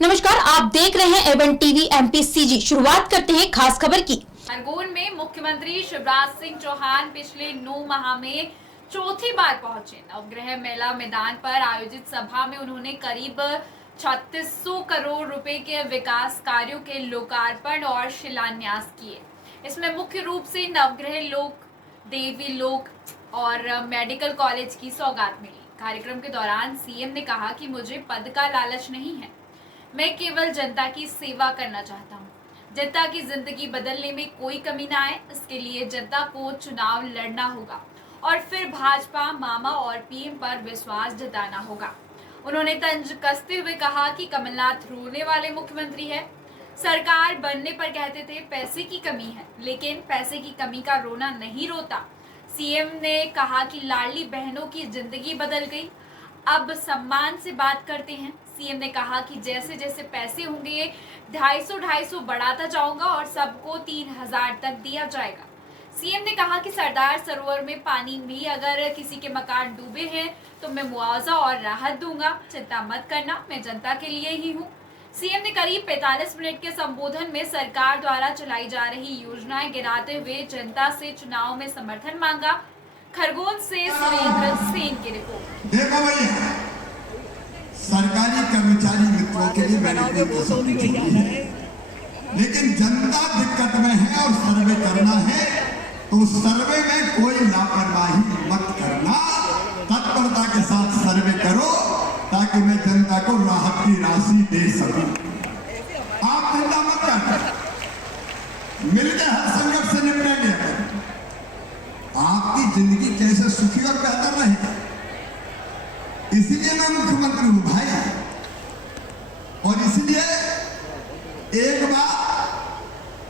नमस्कार, आप देख रहे हैं एवन टीवी एमपीसीजी। शुरुआत करते हैं खास खबर की। खरगोन में मुख्यमंत्री शिवराज सिंह चौहान पिछले 9 माह में चौथी बार पहुंचे। नवग्रह मेला मैदान पर आयोजित सभा में उन्होंने करीब 3600 करोड़ रुपए के विकास कार्यों के लोकार्पण और शिलान्यास किए। इसमें मुख्य रूप से नवग्रह लोक, देवी लोक और मेडिकल कॉलेज की सौगात मिली। कार्यक्रम के दौरान सीएम ने कहा कि मुझे पद का लालच नहीं है, मैं केवल जनता की सेवा करना चाहता हूँ। जनता की जिंदगी बदलने में कोई कमी ना आए, इसके लिए जनता को चुनाव लड़ना होगा और फिर भाजपा, मामा और पीएम पर विश्वास जताना होगा। उन्होंने तंज कसते हुए कहा कि कमलनाथ रोने वाले मुख्यमंत्री है। सरकार बनने पर कहते थे पैसे की कमी है, लेकिन पैसे की कमी का रोना नहीं रोता। सीएम ने कहा कि लाडली बहनों की जिंदगी बदल गई, अब सम्मान से बात करते हैं। सीएम ने कहा कि जैसे जैसे पैसे होंगे 250 बढ़ाता जाऊंगा और सबको 3000 तक दिया जाएगा। सीएम ने कहा कि सरदार सरोवर में पानी में अगर किसी के मकान डूबे हैं तो मैं मुआवजा और राहत दूंगा, चिंता मत करना, मैं जनता के लिए ही हूँ। सीएम ने करीब 45 मिनट के संबोधन में सरकार द्वारा चलाई जा रही योजनाएं गिनाते हुए जनता से चुनाव में समर्थन मांगा। खरगोन से सुरेंद्र सेन की रिपोर्ट। देखो भैया, सरकारी कर्मचारी मित्रों के लिए मैंने कोई कसम नहीं छोड़ी है, लेकिन जनता दिक्कत में है और सर्वे करना है तो सर्वे में कोई लापरवाही मत करना। तत्परता के साथ सर्वे करो ताकि मैं जनता को राहत की राशि दे सकूं। आप चिंता मत करना, मिलकर हर संकट से निपटेंगे। आपकी जिंदगी कैसे सुखी और बेहतर रहे, इसलिए मैं मुख्यमंत्री हूं भाई। और इसलिए एक बार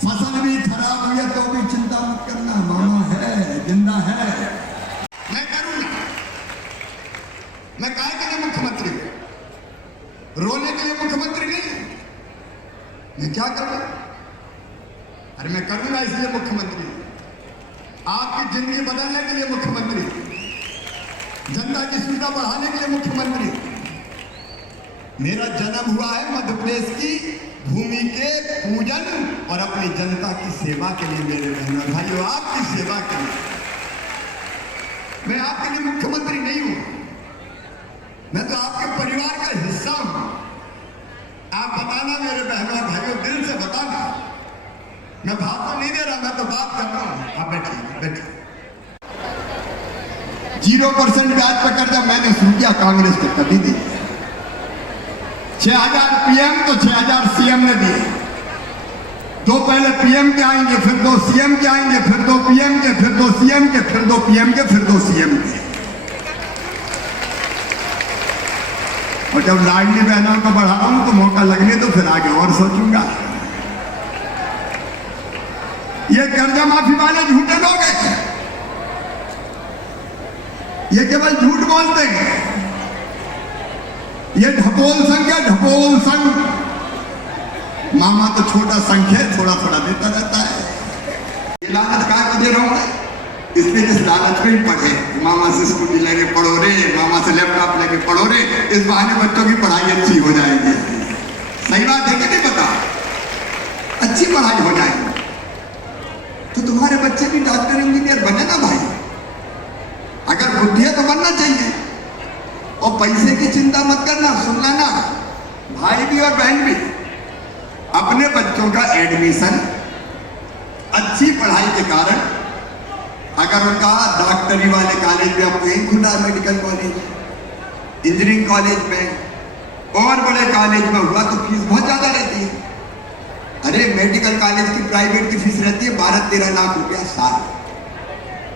फसल भी खराब हुई है तो भी चिंता मत करना, मामा है, जिंदा है। मैं करूंगा, मैं काहे के लिए मुख्यमंत्री हूं? रोने के लिए मुख्यमंत्री नहीं। मैं क्या करूं? अरे मैं करूंगा इसलिए मुख्यमंत्री, आपकी जिंदगी बदलने के लिए मुख्यमंत्री, जनता की सुविधा बढ़ाने के लिए मुख्यमंत्री। मेरा जन्म हुआ है मध्य प्रदेश की भूमि के पूजन और अपनी जनता की सेवा के लिए। मेरे बहनों भाइयों, आपकी सेवा के लिए। मैं आपके लिए मुख्यमंत्री नहीं हूं, मैं तो आपके परिवार का हिस्सा हूं। आप बताना मेरे बहनों और भाइयों, दिल से बताना। मैं भाषण नहीं दे रहा, मैं तो बात कर रहा हूं। आप बैठिए, बैठिए। 0% ब्याज पर कर्जा मैंने शुरू किया, कांग्रेस ने कभी दी। 6000 पीएम तो 6000 सीएम ने दिए। दो पहले पीएम के आएंगे, फिर 2 सीएम के आएंगे, फिर 2 पीएम के, फिर 2 सीएम के, फिर 2 पीएम के, फिर 2 सीएम के। और जब लाडली बहनों को बढ़ा रहा हूं तो मौका लगने तो फिर आगे और सोचूंगा। ये कर्जा माफी वाले झूठे लोग हैं, ये केवल झूठ बोलते हैं। ये ढपोल संघ है, ढपोल संघ। मामा तो छोटा संघ है, थोड़ा थोड़ा देता रहता है। ये लालच काय को दे रहा हूं? इसलिए जिस लालच में ही पढ़े, मामा से स्कूटी लेके पढ़ो रे, मामा से लैपटॉप लेके पढ़ो रे, इस बहाने बच्चों की पढ़ाई अच्छी हो जाएगी। सही बात है कि नहीं? पता अच्छी पढ़ाई हो जाएगी तो तुम्हारे बच्चे भी डॉक्टर इंजीनियर बने ना भाई। अगर बुद्धि है तो बनना चाहिए। और पैसे की चिंता मत करना, सुन लेना भाई भी और बहन भी, अपने बच्चों का एडमिशन अच्छी पढ़ाई के कारण, अगर उनका डॉक्टरी वाले कॉलेज में, अब कहीं खुला मेडिकल कॉलेज, इंजीनियरिंग कॉलेज में और बड़े कॉलेज में हुआ तो फीस बहुत ज्यादा रहती है। अरे मेडिकल कॉलेज की प्राइवेट की फीस रहती है 12-13 लाख रुपया साल।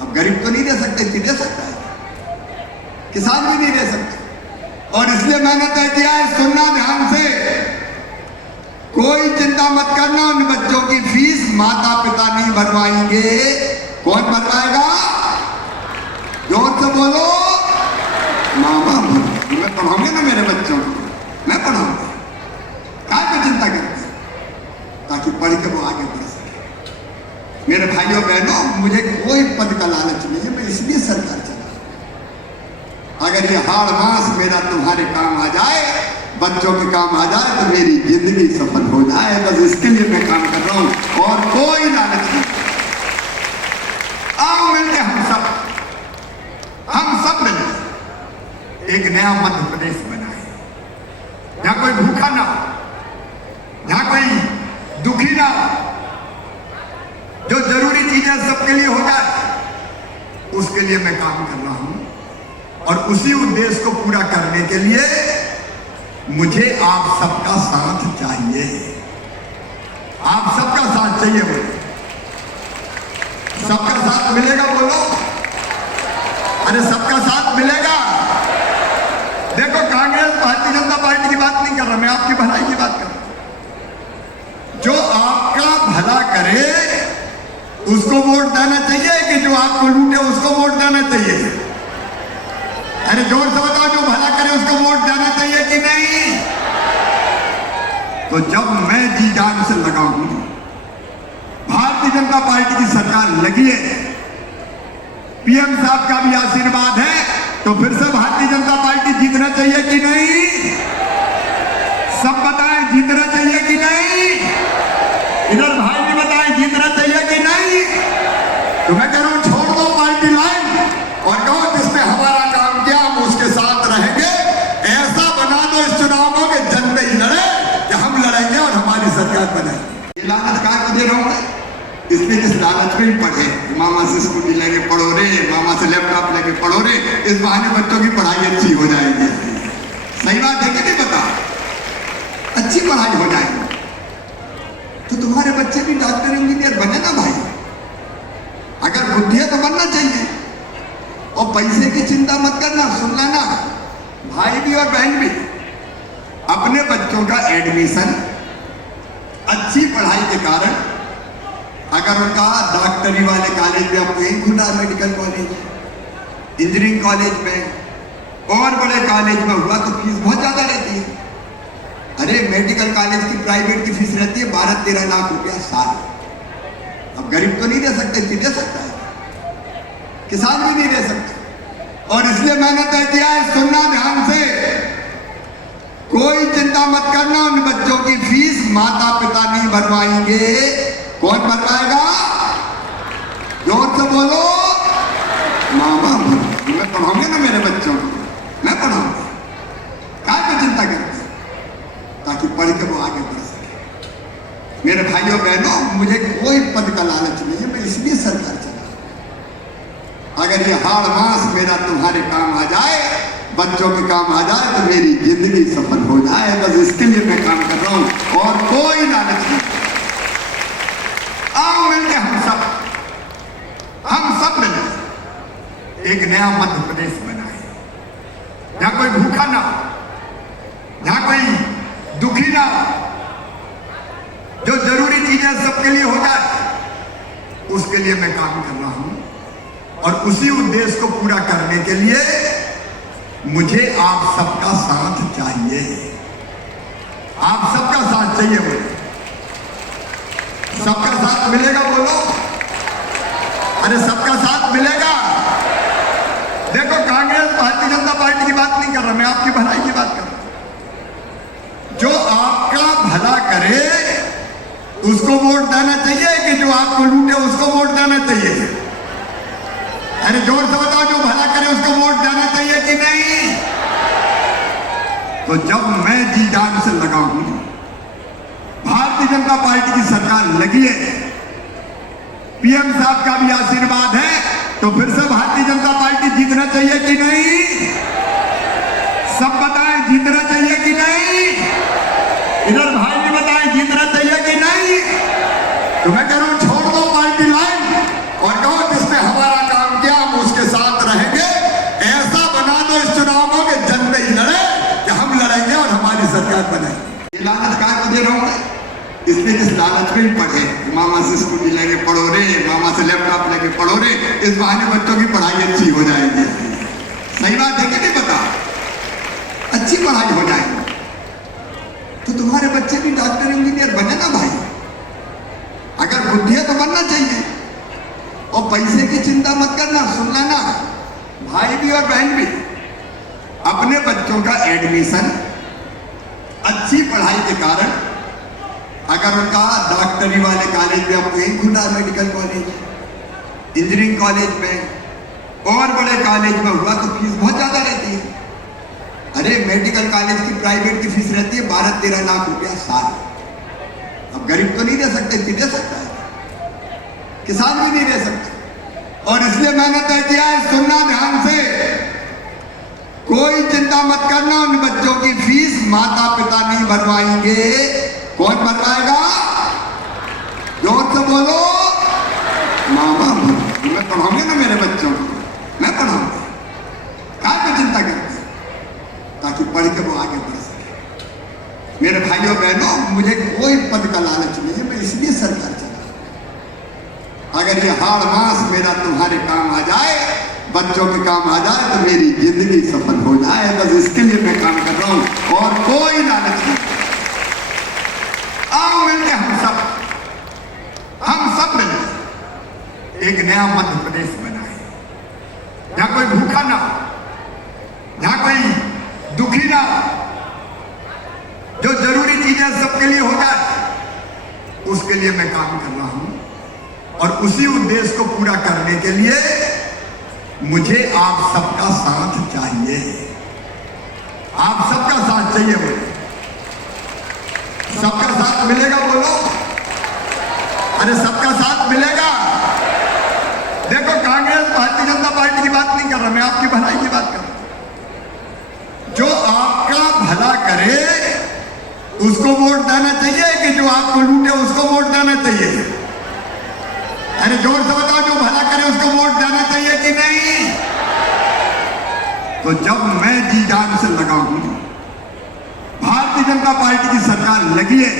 अब गरीब तो नहीं दे सकते, दे सकता है, किसान भी नहीं दे सकते। और इसलिए मैंने तय किया है, सुनना ध्यान से, कोई चिंता मत करना, उन बच्चों की फीस माता पिता नहीं भरवाएंगे। कौन भरवाएगा? जोर से बोलो, मामा। मैं पढ़ाऊंगा ना मेरे बच्चों को, मैं पढ़ाऊंगा। काय को चिंता करते, ताकि पढ़ के वो आगे बढ़ सके। मेरे भाइयों बहनों, मुझे कोई पद का लालच नहीं है, मैं इसलिए सरकार चला। अगर ये हाड़ मास मेरा तुम्हारे काम आ जाए, बच्चों के काम आ जाए तो मेरी जिंदगी सफल हो जाए, बस इसके लिए मैं काम कर रहा हूं और कोई लालच नहीं। आओ मिलके हम सब मिलकर एक नया मध्य प्रदेश बनाए, जहां कोई भूखा ना हो, जहां कोई दुखी ना हो, जो जरूरी चीजें सबके लिए हो जाए, उसके लिए मैं काम कर रहा हूं। और उसी उद्देश्य को पूरा करने के लिए मुझे आप सबका साथ चाहिए। आप सबका साथ चाहिए मुझे। सबका साथ मिलेगा बोलो, अरे सबका साथ मिलेगा। देखो कांग्रेस भारतीय जनता पार्टी की बात नहीं कर रहा, मैं आपकी भलाई की बात कर रहा हूं। जो आपका भला करे उसको वोट देना चाहिए कि जो आपको लूटे उसको वोट देना चाहिए? अरे जोर से बताओ, जो भला करे उसको वोट देना चाहिए कि नहीं? तो जब मैं जी जान से लगा हूं, भारतीय जनता पार्टी की सरकार लगी है, पीएम साहब का भी आशीर्वाद है, तो फिर से भारतीय जनता पार्टी जीतना चाहिए कि नहीं? सब बताएं जीतना चाहिए कि नहीं? इधर भाई भी बताएं जीतना चाहिए कि नहीं? तो मैं कह रहा हूं छोड़ दो पार्टी लाइन और कहो जिसने हमारा काम किया हम उसके साथ रहेंगे। ऐसा बना दो इस चुनाव को कि जनता ही लड़े कि हम लड़ेंगे और हमारी सरकार बनाएंगे। ये लानत काय को दे रहा हूं, इसलिए जिस लालच में ही पढ़े, मामा से स्कूटी लेके पढ़ो रे, मामा से लैपटॉप लेके पढ़ो रे, इस बहाने बच्चों की पढ़ाई अच्छी हो जाएगी। सही बात है कि नहीं? बता, अच्छी पढ़ाई हो जाएगी तो तुम्हारे बच्चे भी डॉक्टर इंजीनियर बने ना भाई। अगर बुद्धि है तो बनना चाहिए। और पैसे की चिंता मत करना, सुन लेना भाई भी और बहन भी, अपने बच्चों का एडमिशन अच्छी पढ़ाई के कारण अगर उनका डॉक्टरी वाले कॉलेज में आपको यही खुला, मेडिकल कॉलेज, इंजीनियरिंग कॉलेज में और बड़े कॉलेज में हुआ तो फीस बहुत ज्यादा रहती है। अरे मेडिकल कॉलेज की प्राइवेट की फीस रहती है 12-13 लाख रुपया साल। अब गरीब तो नहीं दे सकते, दे सकता है, किसान भी नहीं दे सकते। और इसलिए मैंने तय किया है, सुनना ध्यान से, कोई चिंता मत करना, उन बच्चों की फीस माता पिता नहीं भरवाएंगे। कौन भरवाएगा? जोर से बोलो, मामा। मैं पढ़ाऊंगा ना मेरे बच्चों को, मैं पढ़ाऊंगा। काय को चिंता करते, ताकि पढ़ के वो आगे बढ़ सके। मेरे भाइयों बहनों, मुझे कोई पद का लालच नहीं है, मैं इसलिए सरकार चला। अगर ये हाड़ मास मेरा तुम्हारे काम आ जाए, बच्चों के काम आ जाए, तो मेरी जिंदगी सफल हो जाए, बस इसके लिए मैं काम कर रहा हूं और कोई लालच नहीं। आओ मिलके हम सब मिलकर एक नया मध्य प्रदेश बनाए, जहां कोई भूखा ना हो, जहां कोई दुखी ना हो, जो जरूरी चीजें सबके लिए हो जाए, उसके लिए मैं काम कर रहा हूं। और उसी उद्देश्य को पूरा करने के लिए मुझे आप सबका साथ चाहिए। आप सबका साथ चाहिए मुझे। सबका साथ मिलेगा बोलो, अरे सबका साथ मिलेगा। देखो कांग्रेस भारतीय जनता पार्टी की बात नहीं कर रहा, मैं आपकी भलाई की बात कर रहा हूं। जो आपका भला करे उसको वोट देना चाहिए कि जो आपको लूटे उसको वोट देना चाहिए? अरे जोर से बताओ, जो भला करे उसको वोट देना चाहिए कि नहीं? तो जब मैं जी जान से लगा हूं, भारतीय जनता पार्टी की सरकार लगी है, पीएम साहब का भी आशीर्वाद है, तो फिर से भारतीय जनता पार्टी जीतना चाहिए कि नहीं? सब बताएं जीतना चाहिए कि नहीं? इधर भाई भी बताएं जीतना चाहिए कि नहीं? तो मैं कह रहा हूं छोड़ दो पार्टी लाइन और कहो जिसने हमारा काम किया हम उसके साथ रहेंगे। ऐसा बना दो इस चुनाव को कि जनता ही लड़े कि हम लड़ेंगे और हमारी सरकार बनाएंगे। ये लानत काय को दे रहा हूं, इसलिए जिस लालच में ही पढ़े, मामा से स्कूटी लेके पढ़ो रे, मामा से लैपटॉप लेके पढ़ो रे, इस बहाने बच्चों की पढ़ाई अच्छी हो जाएगी। सही बात है कि नहीं? बता, अच्छी पढ़ाई हो जाएगी तो तुम्हारे बच्चे भी डॉक्टर इंजीनियर बने ना भाई। अगर बुद्धि है तो बनना चाहिए। और पैसे की चिंता मत करना, सुन लेना भाई भी और बहन भी, अपने बच्चों का एडमिशन अच्छी पढ़ाई के कारण अगर उनका डॉक्टरी वाले कॉलेज में अब कहीं खुला, मेडिकल कॉलेज, इंजीनियरिंग कॉलेज में और बड़े कॉलेज में हुआ तो फीस बहुत ज्यादा रहती है। अरे मेडिकल कॉलेज की प्राइवेट की फीस रहती है 12-13 लाख रुपया साल। अब गरीब तो नहीं दे सकते, दे सकता है, किसान भी नहीं दे सकते। और इसलिए मैंने तय किया है, सुनना ध्यान से, कोई चिंता मत करना, उन बच्चों की फीस माता पिता नहीं भरवाएंगे। कौन भरवाएगा? जोर से बोलो, मामा। मैं पढ़ाऊंगा ना मेरे बच्चों को, मैं पढ़ाऊंगा। क्या पे चिंता करते हैं? ताकि पढ़ के वो आगे बढ़ सके। मेरे भाइयों बहनों, मुझे कोई पद का लालच नहीं है, मैं इसलिए सरकार चला। अगर ये हाड़ मास मेरा तुम्हारे काम आ जाए, बच्चों के काम आ जाए, तो मेरी जिंदगी सफल हो जाए। बस इसके लिए मैं काम कर रहा हूं और कोई लालच नहीं। आओ मिलके हम सब मिलकर एक नया मध्य प्रदेश बनाए, जहां कोई भूखा ना हो, जहां कोई दुखी ना हो, जो जरूरी चीजें सबके लिए हो जाए, उसके लिए मैं काम कर रहा हूं। और उसी उद्देश्य को पूरा करने के लिए मुझे आप सबका साथ चाहिए। आप सबका साथ चाहिए। मुझे सबका साथ मिलेगा? बोलो, अरे सबका साथ मिलेगा। देखो, कांग्रेस भारतीय जनता पार्टी की बात नहीं कर रहा, मैं आपकी भलाई की बात कर रहा हूं। जो आपका भला करे उसको वोट देना चाहिए कि जो आपको लूटे उसको वोट देना चाहिए? अरे जोर से बताओ, जो भला करे उसको वोट देना चाहिए कि नहीं? तो जब मैं जी जान से लगा हूं, भारतीय जनता पार्टी की सरकार लगी है,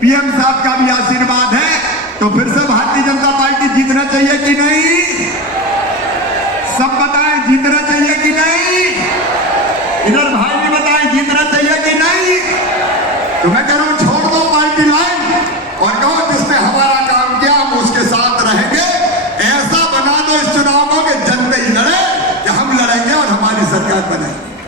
पीएम साहब का भी आशीर्वाद है, तो फिर से भारतीय जनता पार्टी जीतना चाहिए कि नहीं? सब बताएं, जीतना चाहिए कि नहीं? इधर भाई भी बताएं, जीतना चाहिए कि नहीं? तो मैं कह